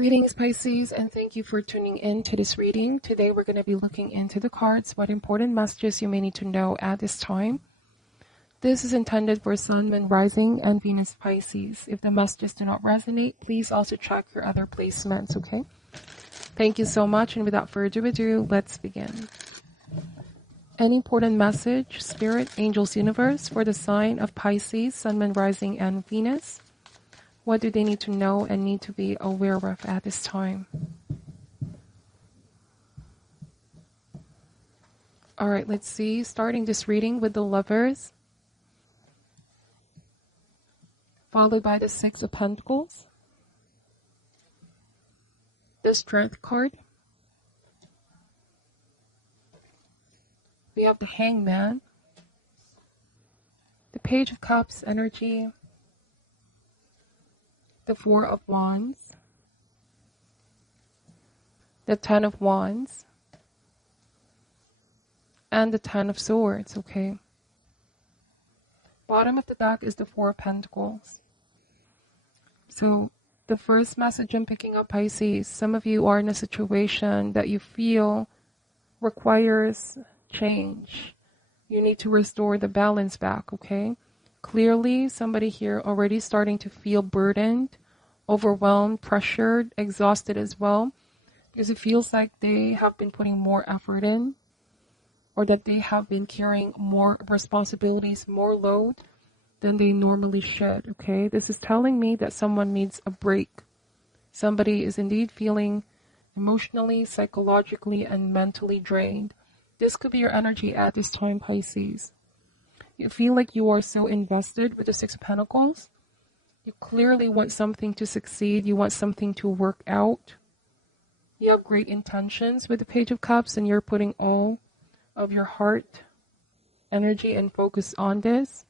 Greetings, Pisces, and thank you for tuning in to this reading. Today we're going to be looking into the cards, what important messages you may need to know at this time. This is intended for Sun, Moon, Rising, and Venus Pisces. If the messages do not resonate, please also check your other placements, okay? Thank you so much, and without further ado, let's begin. An important message, Spirit, Angels, Universe, for the sign of Pisces, Sun, Moon, Rising, and Venus. What do they need to know and need to be aware of at this time? All right, let's see. Starting this reading with the Lovers, followed by the Six of Pentacles, the Strength card. We have the Hangman, the Page of Cups energy, the Four of Wands, the Ten of Wands, and the Ten of Swords, okay? Bottom of the deck is the Four of Pentacles. So the first message I'm picking up, Pisces, some of you are in a situation that you feel requires change. You need to restore the balance back, okay? Clearly, somebody here already starting to feel burdened, overwhelmed, pressured, exhausted as well, because it feels like they have been putting more effort in, or that they have been carrying more responsibilities, more load than they normally should, okay? This is telling me that someone needs a break. Somebody is indeed feeling emotionally, psychologically, and mentally drained. This could be your energy at this time, Pisces. You feel like you are so invested with the Six of Pentacles. You clearly want something to succeed. You want something to work out. You have great intentions with the Page of Cups, and you're putting all of your heart, energy, and focus on this.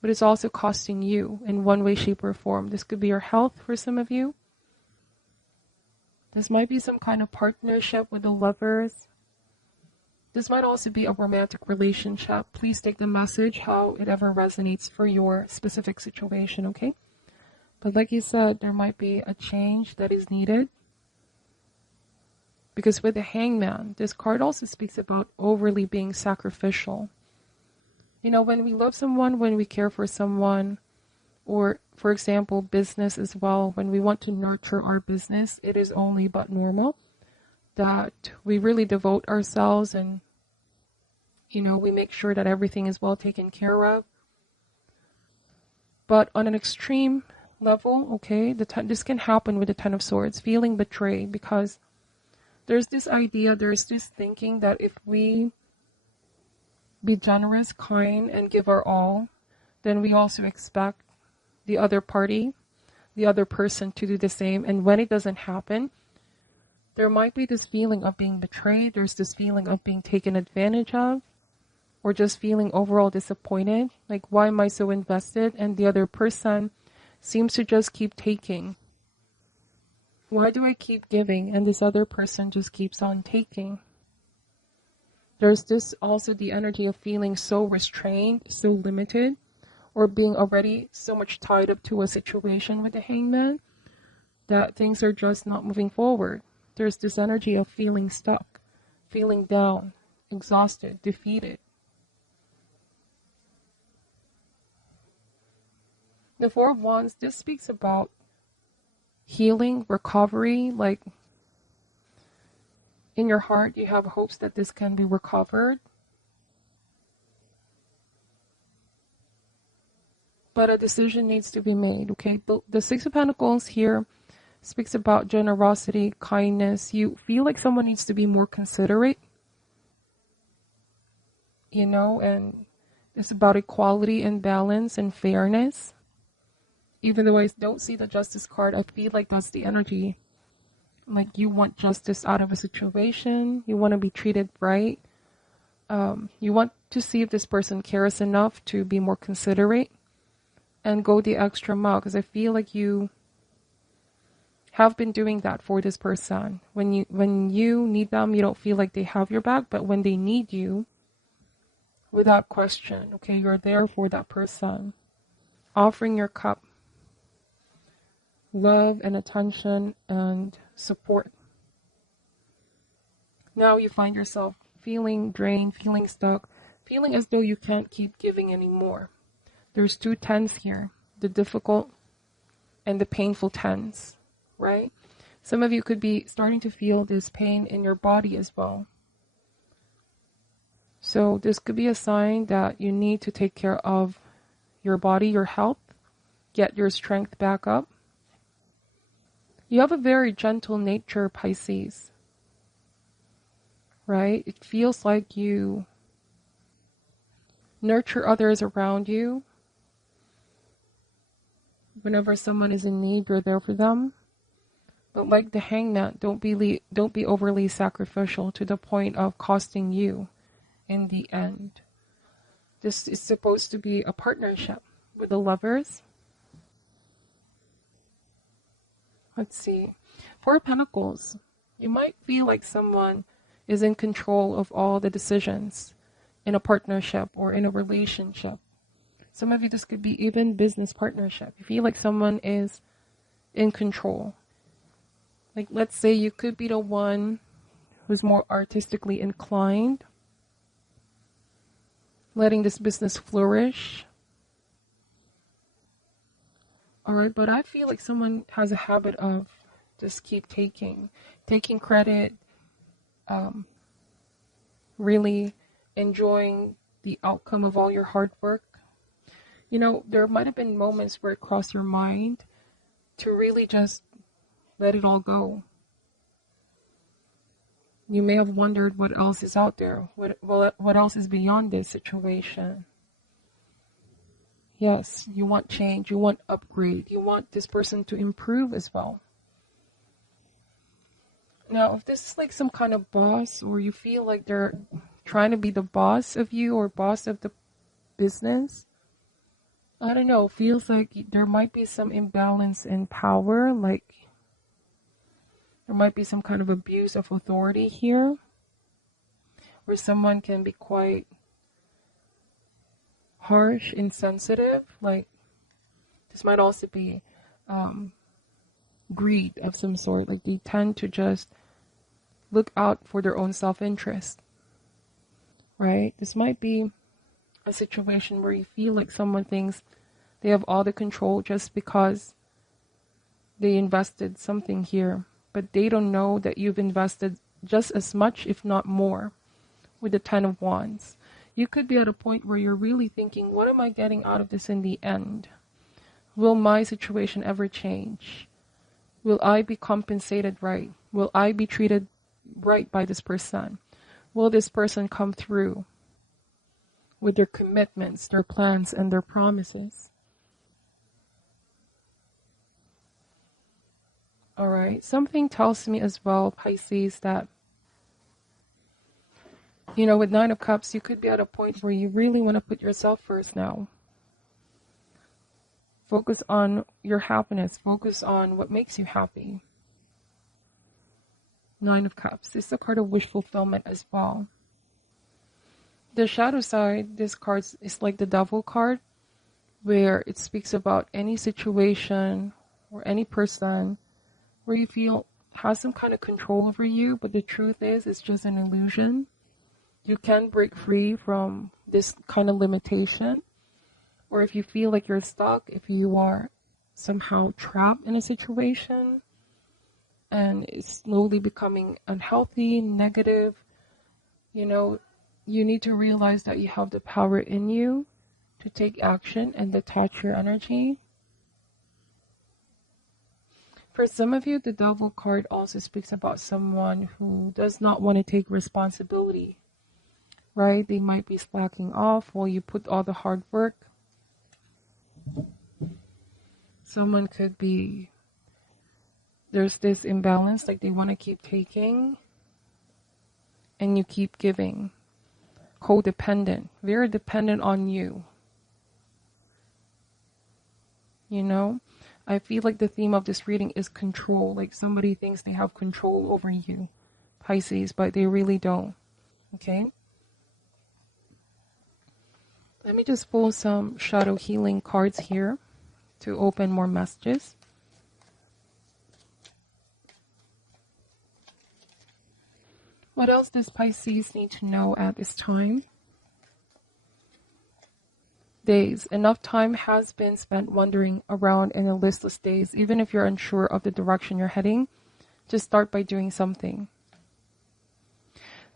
But it's also costing you in one way, shape, or form. This could be your health for some of you. This might be some kind of partnership with the Lovers. This might also be a romantic relationship. Please take the message how it ever resonates for your specific situation, okay? But like you said, there might be a change that is needed. Because with the Hangman, this card also speaks about overly being sacrificial. You know, when we love someone, when we care for someone, or for example, business as well, when we want to nurture our business, it is only but normal that we really devote ourselves and, you know, we make sure that everything is well taken care of. But on an extreme level, okay, this can happen with the Ten of Swords, feeling betrayed, because there's this idea, there's this thinking that if we be generous, kind, and give our all, then we also expect the other party, the other person to do the same. And when it doesn't happen, there might be this feeling of being betrayed. There's this feeling of being taken advantage of, or just feeling overall disappointed. Like, why am I so invested? And the other person seems to just keep taking. Why do I keep giving and this other person just keeps on taking? There's this also the energy of feeling so restrained, so limited, or being already so much tied up to a situation with the Hangman that things are just not moving forward. There's this energy of feeling stuck, feeling down, exhausted, defeated. The Four of Wands, this speaks about healing, recovery, like in your heart you have hopes that this can be recovered. But a decision needs to be made, okay? The Six of Pentacles here speaks about generosity, kindness. You feel like someone needs to be more considerate, you know, and it's about equality and balance and fairness. Even though I don't see the Justice card, I feel like that's the energy. Like you want justice out of a situation. You want to be treated right. You want to see if this person cares enough to be more considerate and go the extra mile. Because I feel like you have been doing that for this person. When you need them, you don't feel like they have your back. But when they need you, without question, okay, you're there for that person. Offering your cup, love and attention and support. Now you find yourself feeling drained, feeling stuck, feeling as though you can't keep giving anymore. There's two tens here, the difficult and the painful tens, right? Some of you could be starting to feel this pain in your body as well. So this could be a sign that you need to take care of your body, your health, get your strength back up. You have a very gentle nature, Pisces, right? It feels like you nurture others around you. Whenever someone is in need, you're there for them. But like the hangman, don't be overly sacrificial to the point of costing you in the end. This is supposed to be a partnership with the lovers. Let's see. Four of Pentacles. You might feel like someone is in control of all the decisions in a partnership or in a relationship. Some of you, this could be even business partnership. You feel like someone is in control. Like, let's say you could be the one who's more artistically inclined, letting this business flourish. All right, but I feel like someone has a habit of just keep taking credit, really enjoying the outcome of all your hard work. You know, there might have been moments where it crossed your mind to really just let it all go. You may have wondered what else is out there, what else is beyond this situation. Yes, you want change, you want upgrade, you want this person to improve as well. Now, if this is like some kind of boss, or you feel like they're trying to be the boss of you or boss of the business, I don't know, feels like there might be some imbalance in power, like there might be some kind of abuse of authority here, where someone can be quite harsh, insensitive. Like, this might also be greed of some sort. Like, they tend to just look out for their own self-interest, right? This might be a situation where you feel like someone thinks they have all the control just because they invested something here, but they don't know that you've invested just as much, if not more, with the Ten of Wands. You could be at a point where you're really thinking, what am I getting out of this in the end? Will my situation ever change? Will I be compensated right? Will I be treated right by this person? Will this person come through with their commitments, their plans, and their promises? All right. Something tells me as well, Pisces, that, you know, with Nine of Cups, you could be at a point where you really want to put yourself first now. Focus on your happiness. Focus on what makes you happy. Nine of Cups. This is a card of wish fulfillment as well. The shadow side, this card is like the Devil card, where it speaks about any situation or any person where you feel has some kind of control over you, but the truth is it's just an illusion. You can break free from this kind of limitation. Or if you feel like you're stuck, if you are somehow trapped in a situation and it's slowly becoming unhealthy, negative, you know, you need to realize that you have the power in you to take action and detach your energy. For some of you, the Devil card also speaks about someone who does not want to take responsibility, right? They might be slacking off while you put all the hard work. Someone could be, there's this imbalance, like they want to keep taking and you keep giving. Codependent, very dependent on you. You know, I feel like the theme of this reading is control. Like somebody thinks they have control over you, Pisces, but they really don't. Okay? Let me just pull some shadow healing cards here to open more messages. What else does Pisces need to know at this time? Days. Enough time has been spent wandering around in a listless daze. Even if you're unsure of the direction you're heading, just start by doing something.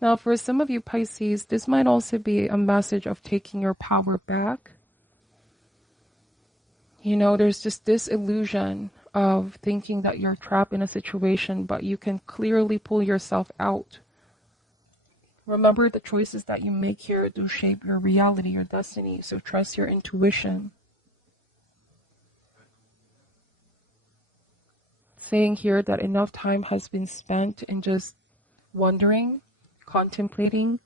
Now, for some of you Pisces, this might also be a message of taking your power back. You know, there's just this illusion of thinking that you're trapped in a situation, but you can clearly pull yourself out. Remember, the choices that you make here do shape your reality, your destiny, so trust your intuition. Saying here that enough time has been spent in just wondering, contemplating,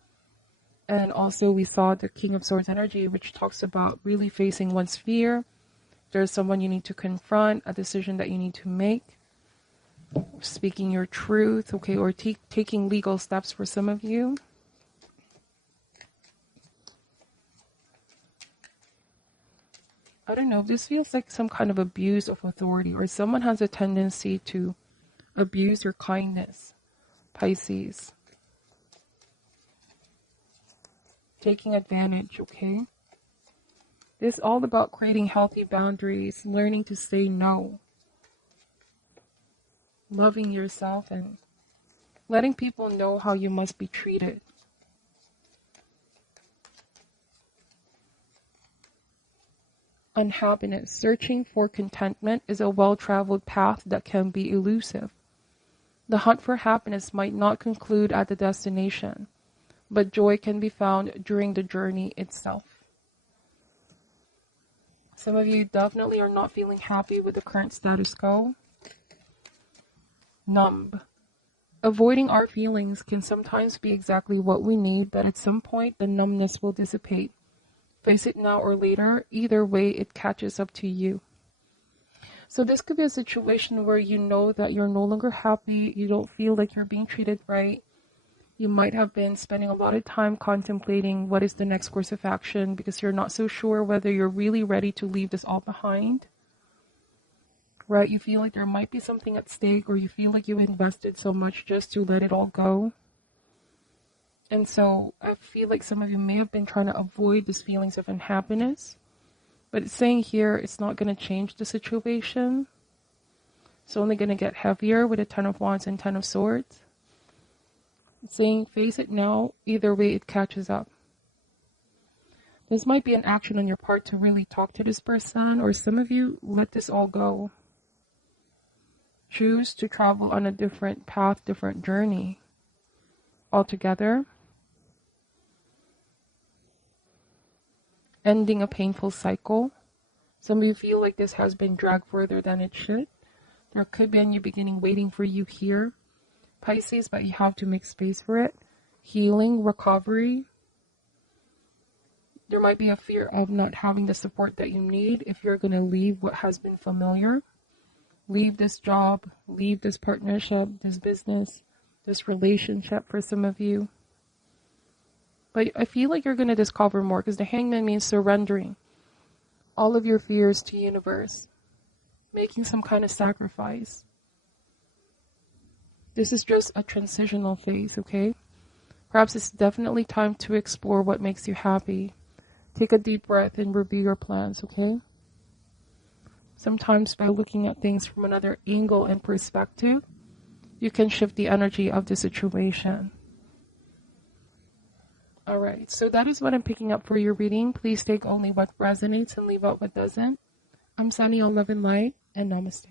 and also we saw the King of Swords energy, which talks about really facing one's fear. There's someone you need to confront, a decision that you need to make, speaking your truth, okay, or taking legal steps for some of you. I don't know, this feels like some kind of abuse of authority, or someone has a tendency to abuse your kindness, Pisces. Taking advantage, okay? This is all about creating healthy boundaries, learning to say no, loving yourself, and letting people know how you must be treated. Unhappiness. Searching for contentment is a well-traveled path that can be elusive. The hunt for happiness might not conclude at the destination, but joy can be found during the journey itself. Some of you definitely are not feeling happy with the current status quo. Numb. Avoiding our feelings can sometimes be exactly what we need, but at some point the numbness will dissipate. Face it now or later, either way it catches up to you. So this could be a situation where you know that you're no longer happy, you don't feel like you're being treated right. You might have been spending a lot of time contemplating what is the next course of action because you're not so sure whether you're really ready to leave this all behind. Right? You feel like there might be something at stake, or you feel like you invested so much just to let it all go. And so I feel like some of you may have been trying to avoid these feelings of unhappiness. But it's saying here it's not going to change the situation. It's only going to get heavier with the 10 of Wands and 10 of Swords. It's saying face it now, either way it catches up. This might be an action on your part to really talk to this person, or some of you let this all go. Choose to travel on a different path, different journey altogether. Ending a painful cycle. Some of you feel like this has been dragged further than it should. There could be a new beginning waiting for you here, Pisces, but you have to make space for it. Healing, recovery. There might be a fear of not having the support that you need if you're going to leave what has been familiar. Leave this job, leave this partnership, this business, this relationship for some of you. But I feel like you're going to discover more, because the Hangman means surrendering all of your fears to the universe, making some kind of sacrifice. This is just a transitional phase, okay? Perhaps it's definitely time to explore what makes you happy. Take a deep breath and review your plans, okay? Sometimes by looking at things from another angle and perspective, you can shift the energy of the situation. Alright, so that is what I'm picking up for your reading. Please take only what resonates and leave out what doesn't. I'm Sunny, all love and light, and namaste.